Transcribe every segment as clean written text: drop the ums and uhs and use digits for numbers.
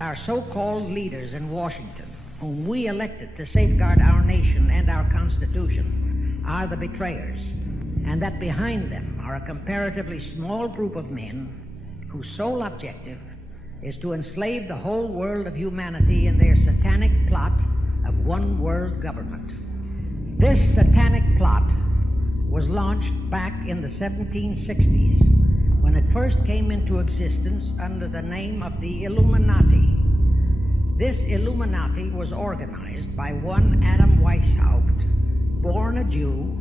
Our so-called leaders in Washington, whom we elected to safeguard our nation and our Constitution, are the betrayers, and that behind them are a comparatively small group of men whose sole objective is to enslave the whole world of humanity in their satanic plot of one world government. This satanic plot was launched back in the 1760s when it first came into existence under the name of the Illuminati. This Illuminati was organized by one Adam Weishaupt, born a Jew,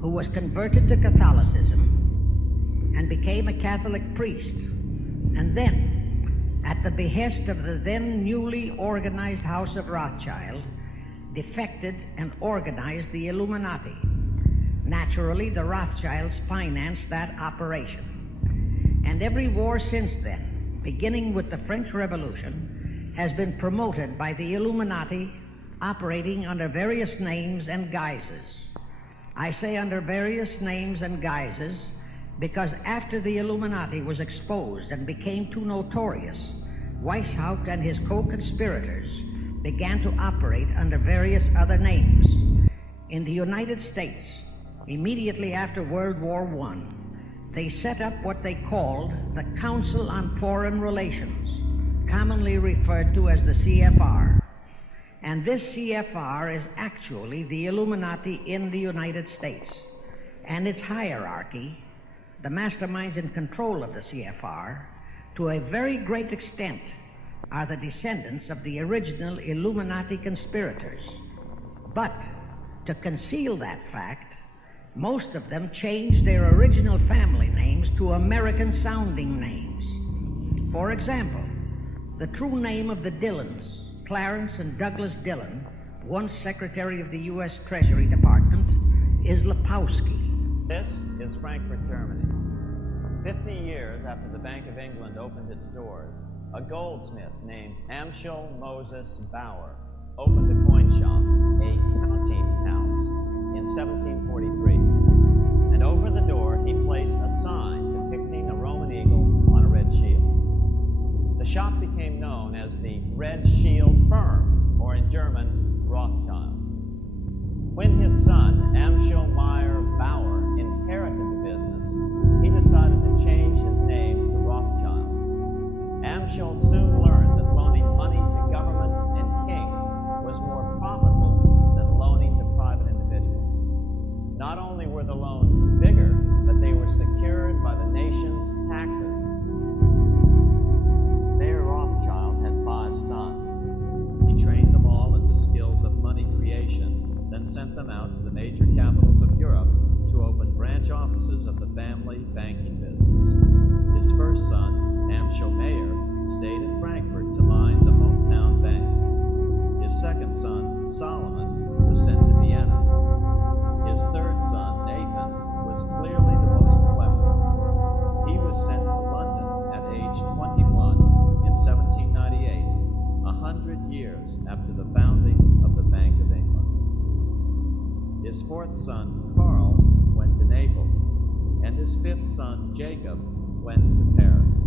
who was converted to Catholicism and became a Catholic priest, and then, at the behest of the then newly organized House of Rothschild, defected and organized the Illuminati. Naturally, the Rothschilds financed that operation. And every war since then, beginning with the French Revolution, has been promoted by the Illuminati, operating under various names and guises. I say under various names and guises because after the Illuminati was exposed and became too notorious, Weishaupt and his co-conspirators began to operate under various other names. In the United States, immediately after World War I, they set up what they called the Council on Foreign Relations, commonly referred to as the CFR. And this CFR is actually the Illuminati in the United States. And its hierarchy, the masterminds in control of the CFR, to a very great extent, are the descendants of the original Illuminati conspirators. But to conceal that fact, most of them changed their original family names to American-sounding names. For example, the true name of the Dillons, Clarence and Douglas Dillon, once Secretary of the U.S. Treasury Department, is Lepowski. This is Frankfurt, Germany. 50 years after the Bank of England opened its doors, a goldsmith named Amschel Moses Bauer opened a coin shop, a counting house, in 1743. And over the door he placed a sign depicting a Roman eagle on a red shield. The shop became known as the Red Shield Firm, or in German, Rothschild. When his son, Amschel Meyer Bauer, inherited the business, he decided to change his name to Rothschild. Amschel soon learned that loaning money to governments and kings was more profitable than loaning to private individuals. Not only were the loans bigger, but they were secured by the nation's taxes. Mayer Rothschild had 5 sons. He trained them all in the skills of money creation, then sent them out to the major capitals of Europe to open branch offices of the family banking business. His first son, Amschel Meyer, stayed in Frankfurt to mind the hometown bank. His second son, Solomon, was sent to Vienna. His third son, Nathan, was clearly the most clever. He was sent to London at age 21 in 1798, 100 years after the founding of the Bank of England. His fourth son, Karl, went to Naples, and his fifth son, Jacob, went to Paris.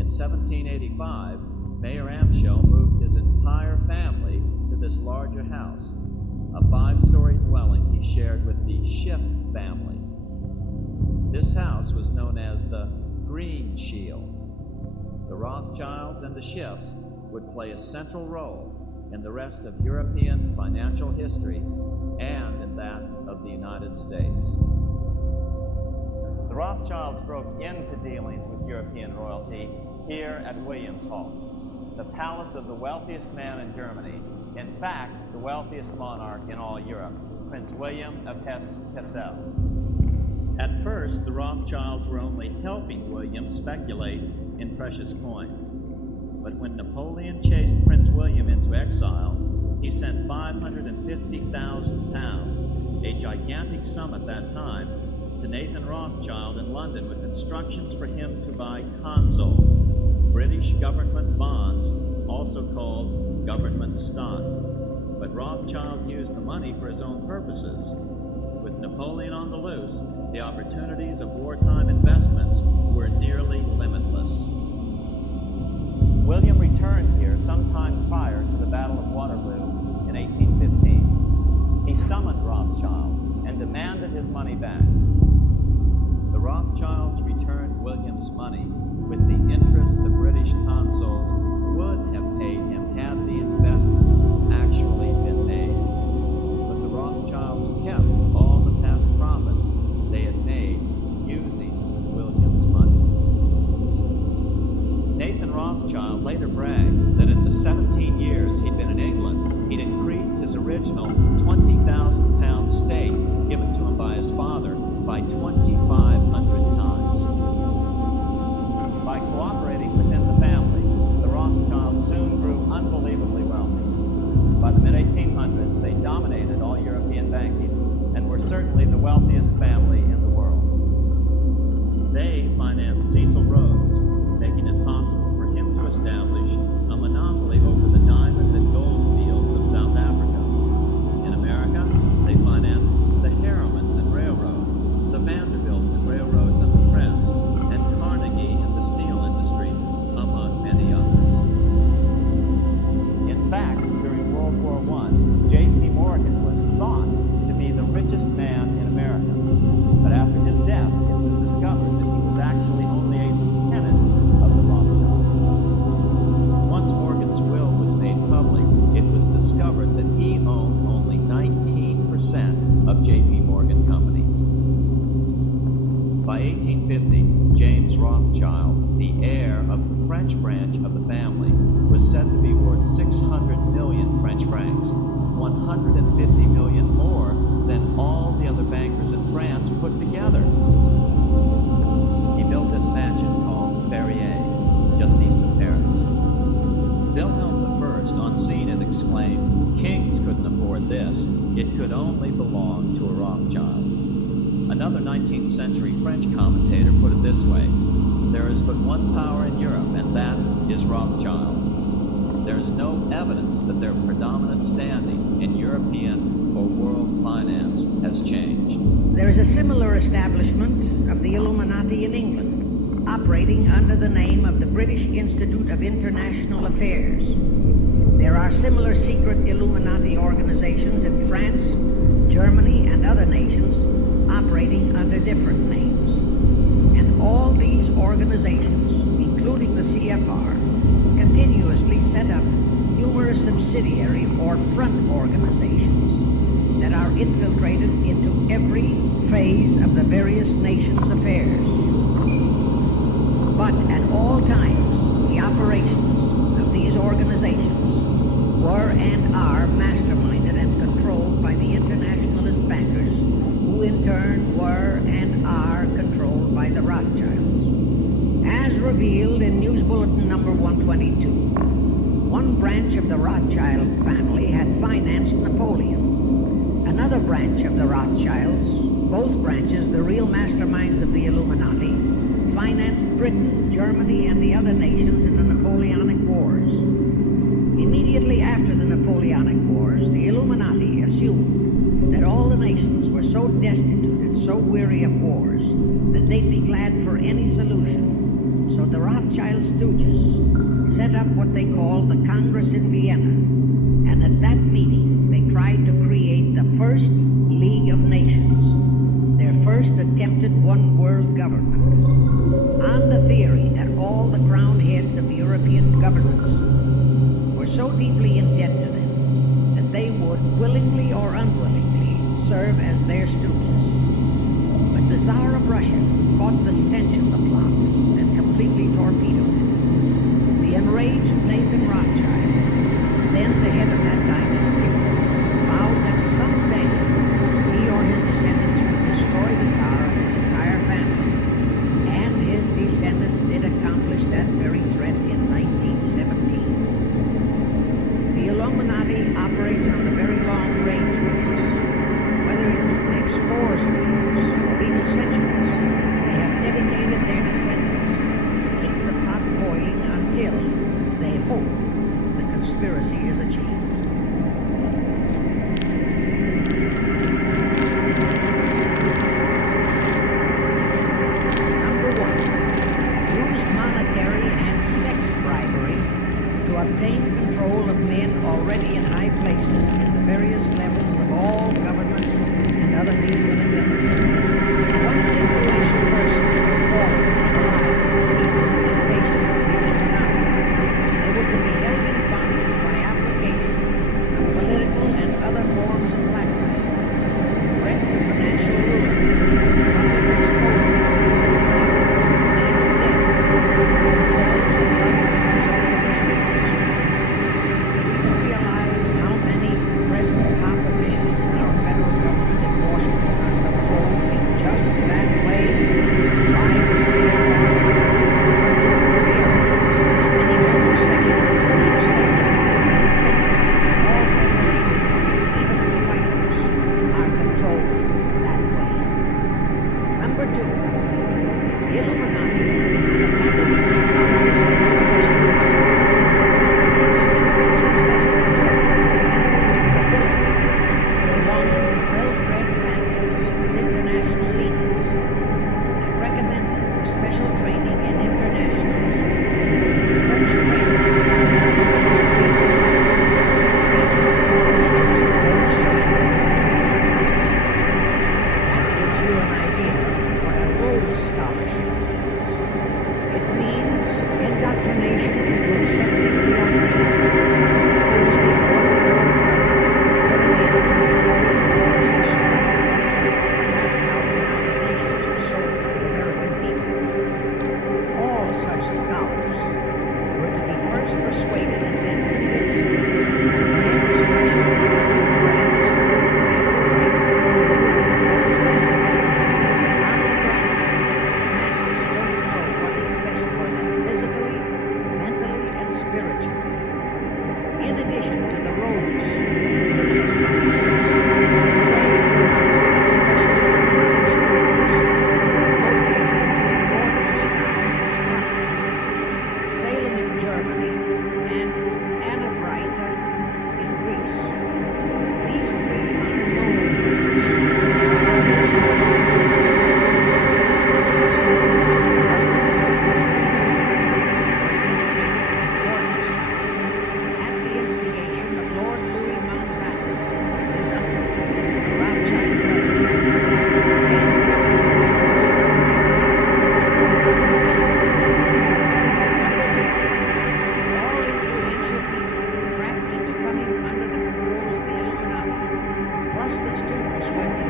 In 1785, Mayer Amschel moved his entire family to this larger house, a 5-story dwelling he shared with the Schiff family. This house was known as the Green Shield. The Rothschilds and the Schiffs would play a central role in the rest of European financial history and in that of the United States. The Rothschilds broke into dealings with European royalty here at Williams Hall, the palace of the wealthiest man in Germany, in fact, the wealthiest monarch in all Europe, Prince William of Hesse-Kassel. At first, the Rothschilds were only helping William speculate in precious coins. But when Napoleon chased Prince William into exile, he sent 550,000 pounds, a gigantic sum at that time, to Nathan Rothschild in London with instructions for him to buy consols, British government bonds, also called government stock. But Rothschild used the money for his own purposes. With Napoleon on the loose, the opportunities of wartime investments were nearly limitless. William returned here sometime prior to the Battle of Waterloo in 1815. He summoned Rothschild and demanded his money back. The Rothschilds returned William's money with the interest the British consuls would have paid him had the investment actually been made. But the Rothschilds kept all the past profits they had made using William's money. Nathan Rothschild later bragged that in the 17 years he'd been in England, he'd increased his original £20,000 stake given to him by his father by 2,500 times. By cooperating within the family, the Rothschilds soon grew unbelievably wealthy. By the mid-1800s, they dominated all European banking and were certainly the wealthiest family in the world. They financed Cecil Rhodes, making it possible for him to establish a monopoly over the diamond and gold fields of South Africa. In America, they financed the Harrimans and railroads, the Vanderbilts and railroads and the press, and Carnegie and the steel industry, among many others. In fact, during World War I, J.P. Morgan was thought to be the richest man in America. But after his death, it was discovered that he was actually only a lieutenant of the Rothschilds. Once Morgan's will was made public, it was discovered that he owned only 19% of J.P. Morgan companies. By 1850, James Rothschild, the heir of the French branch of the family, was said to be worth 600 million French francs, 150 million more than all the other bankers in France put together. He built this mansion called Ferrier, just east of Paris. Wilhelm I, on seeing it, exclaimed, "Kings couldn't afford this. It could only belong to a Rothschild." Another 19th century French commentator put it this way: "There is but one power in Europe, and that is Rothschild." There is no evidence that their predominant standing in European or world finance has changed. There is a similar establishment of the Illuminati in England, operating under the name of the British Institute of International Affairs. There are similar secret Illuminati organizations in France, Germany, and other nations, operating under different names. And all these organizations, including the CFR, continuously set up numerous subsidiary or front organizations that are infiltrated into every phase of the various nations' affairs. But at all times, the operations of these organizations were and are masterminded and controlled by the internationalist bankers, who in turn were and are controlled by the Rothschilds. As revealed in News Bulletin number 122, one branch of the Rothschild family had financed Napoleon. Another branch of the Rothschilds, both branches the real masterminds of the Illuminati, financed Britain, Germany, and the other nations in the Napoleonic Wars. Immediately after the Napoleonic Wars, the Illuminati assumed that all the nations were so destitute and so weary of wars that they'd be glad for any solution. So the Rothschild stooges set up what they called the Congress in Vienna, and at that meeting they tried to create the first League of Nations, their first attempted one-world government, on the theory that all the crown heads of the European governments were so deeply in debt to them that they would, willingly or unwillingly, serve as their stooges. But the Tsar of Russia caught the stench of the plot and completely torpedoed it. The enraged Nathan Rothschild, then the head of that dynasty, vowed that someday he or his descendants would destroy the Tsar and his entire family. And his descendants did accomplish that very threat in 1917. The Illuminati operates on the very long-range risks. Whether it takes scores of years or even centuries, they have dedicated their descendants to keep the pot boiling until they hope the conspiracy is achieved.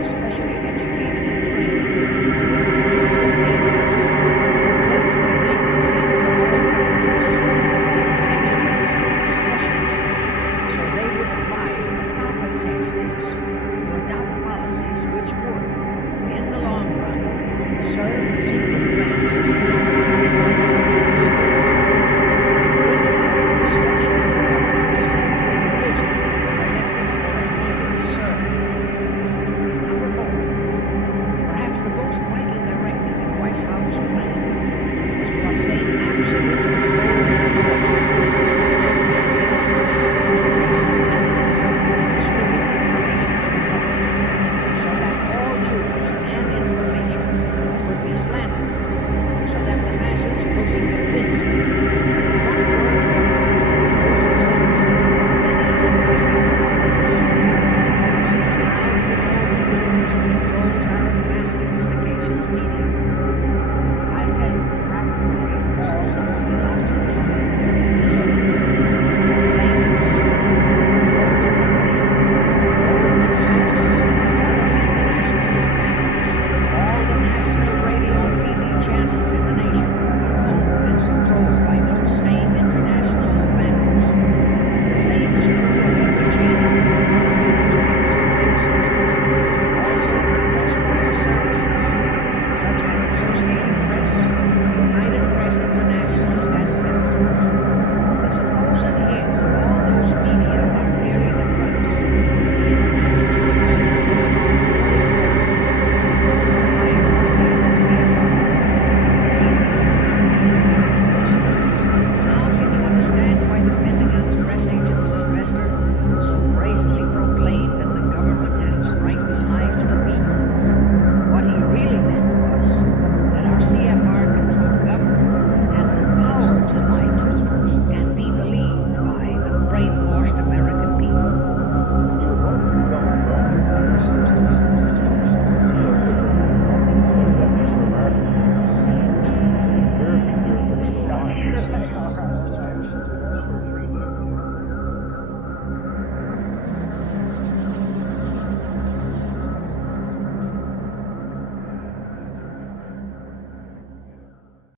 especially